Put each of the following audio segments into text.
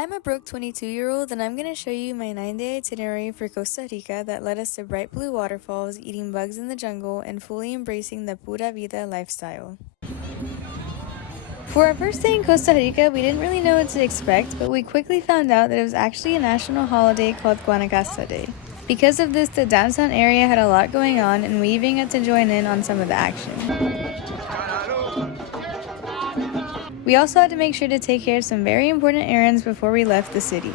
I'm a broke 22-year-old and I'm going to show you my 9-day itinerary for Costa Rica that led us to bright blue waterfalls, eating bugs in the jungle, and fully embracing the pura vida lifestyle. For our first day in Costa Rica, we didn't really know what to expect, but we quickly found out that it was actually a national holiday called Guanacaste Day. Because of this, the downtown area had a lot going on, and we even got to join in on some of the action. We also had to make sure to take care of some very important errands before we left the city.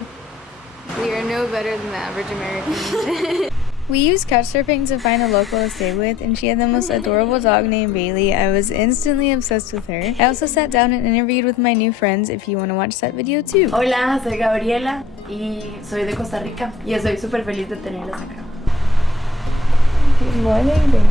We are no better than the average American. We used couchsurfing to find a local to stay with, and she had the most adorable dog named Bailey. I was instantly obsessed with her. I also sat down and interviewed with my new friends if you want to watch that video too. Hola, soy Gabriela y soy de Costa Rica y estoy súper feliz de tenerlas acá. Good morning, baby.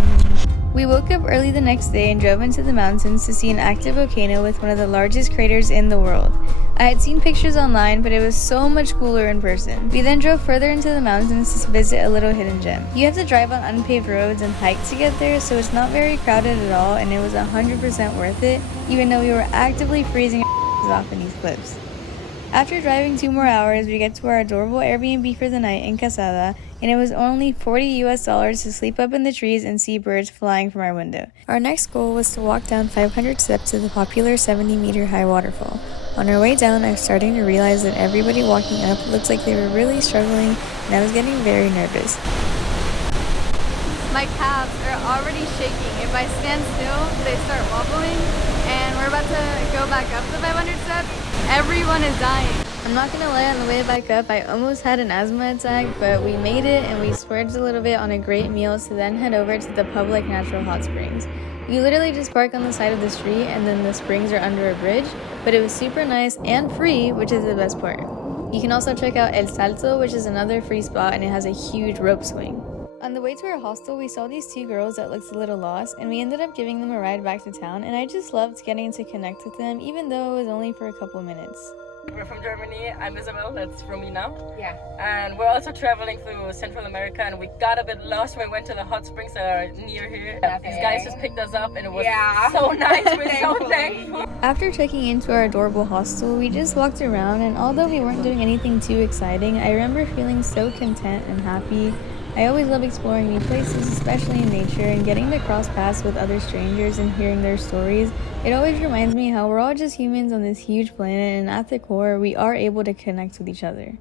We woke up early the next day and drove into the mountains to see an active volcano with one of the largest craters in the world. I had seen pictures online, but it was so much cooler in person. We then drove further into the mountains to visit a little hidden gem. You have to drive on unpaved roads and hike to get there, so it's not very crowded at all, and it was 100% worth it, even though we were actively freezing our off in these cliffs. After driving 2 more hours, we get to our adorable Airbnb for the night in Casada, and it was only $40 to sleep up in the trees and see birds flying from our window. Our next goal was to walk down 500 steps to the popular 70-meter high waterfall. On our way down, I was starting to realize that everybody walking up looked like they were really struggling, and I was getting very nervous. My calves are already shaking. If I stand still, they start wobbling, and we're about to go back up the 500 steps. Everyone is dying. I'm not gonna lie, on the way back up, I almost had an asthma attack, but we made it and we splurged a little bit on a great meal to then head over to the public natural hot springs. You literally just park on the side of the street and then the springs are under a bridge, but it was super nice and free, which is the best part. You can also check out El Salto, which is another free spot, and it has a huge rope swing. On the way to our hostel, we saw these 2 girls that looked a little lost, and we ended up giving them a ride back to town, and I just loved getting to connect with them, even though it was only for a couple minutes. We're from Germany. I'm Isabel, that's Romina. Yeah. And we're also traveling through Central America, and we got a bit lost when we went to the hot springs that are near here. These guys just picked us up, and it was so nice. We're so thankful. After checking into our adorable hostel, we just walked around, and although we weren't doing anything too exciting, I remember feeling so content and happy. I always love exploring new places, especially in nature, and getting to cross paths with other strangers and hearing their stories. It always reminds me how we're all just humans on this huge planet, and at the core, we are able to connect with each other.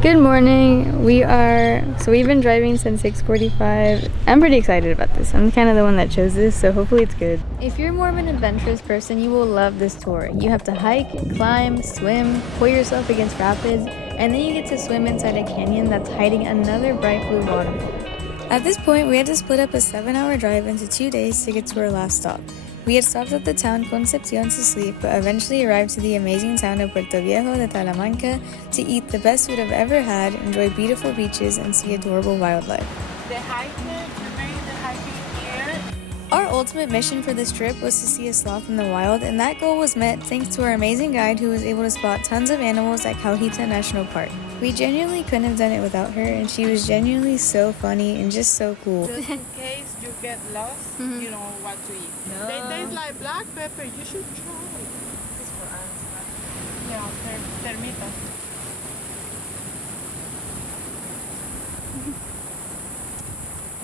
Good morning. We've been driving since 6:45. I'm pretty excited about this. I'm kind of the one that chose this, so hopefully it's good. If you're more of an adventurous person, you will love this tour. You have to hike, climb, swim, pull yourself against rapids, and then you get to swim inside a canyon that's hiding another bright blue waterfall. At this point, we had to split up a 7-hour drive into 2 days to get to our last stop. We had stopped at the town Concepcion to sleep, but eventually arrived to the amazing town of Puerto Viejo de Talamanca to eat the best food I've ever had, enjoy beautiful beaches, and see adorable wildlife. Our ultimate mission for this trip was to see a sloth in the wild, and that goal was met thanks to our amazing guide who was able to spot tons of animals at Caujita National Park. We genuinely couldn't have done it without her, and she was genuinely so funny and just so cool. Just in case you get lost, you know what to eat. No. They taste like black pepper. You should try. It's for us. Yeah, termitas.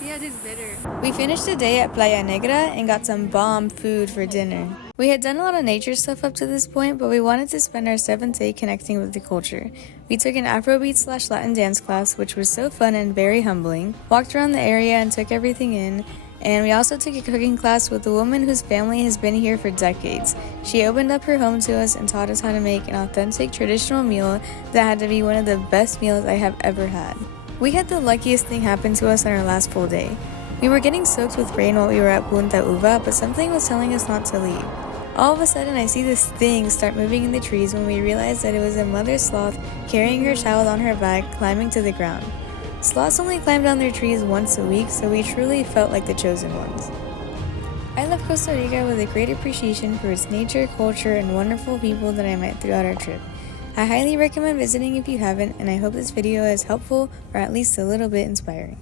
Yeah, it is bitter. We finished the day at Playa Negra and got some bomb food for dinner. We had done a lot of nature stuff up to this point, but we wanted to spend our 7th day connecting with the culture. We took an Afrobeat/Latin dance class, which was so fun and very humbling, walked around the area and took everything in, and we also took a cooking class with a woman whose family has been here for decades. She opened up her home to us and taught us how to make an authentic traditional meal that had to be one of the best meals I have ever had. We had the luckiest thing happen to us on our last full day. We were getting soaked with rain while we were at Punta Uva, but something was telling us not to leave. All of a sudden, I see this thing start moving in the trees when we realized that it was a mother sloth carrying her child on her back, climbing to the ground. Sloths only climb down their trees once a week, so we truly felt like the chosen ones. I left Costa Rica with a great appreciation for its nature, culture, and wonderful people that I met throughout our trip. I highly recommend visiting if you haven't, and I hope this video is helpful or at least a little bit inspiring.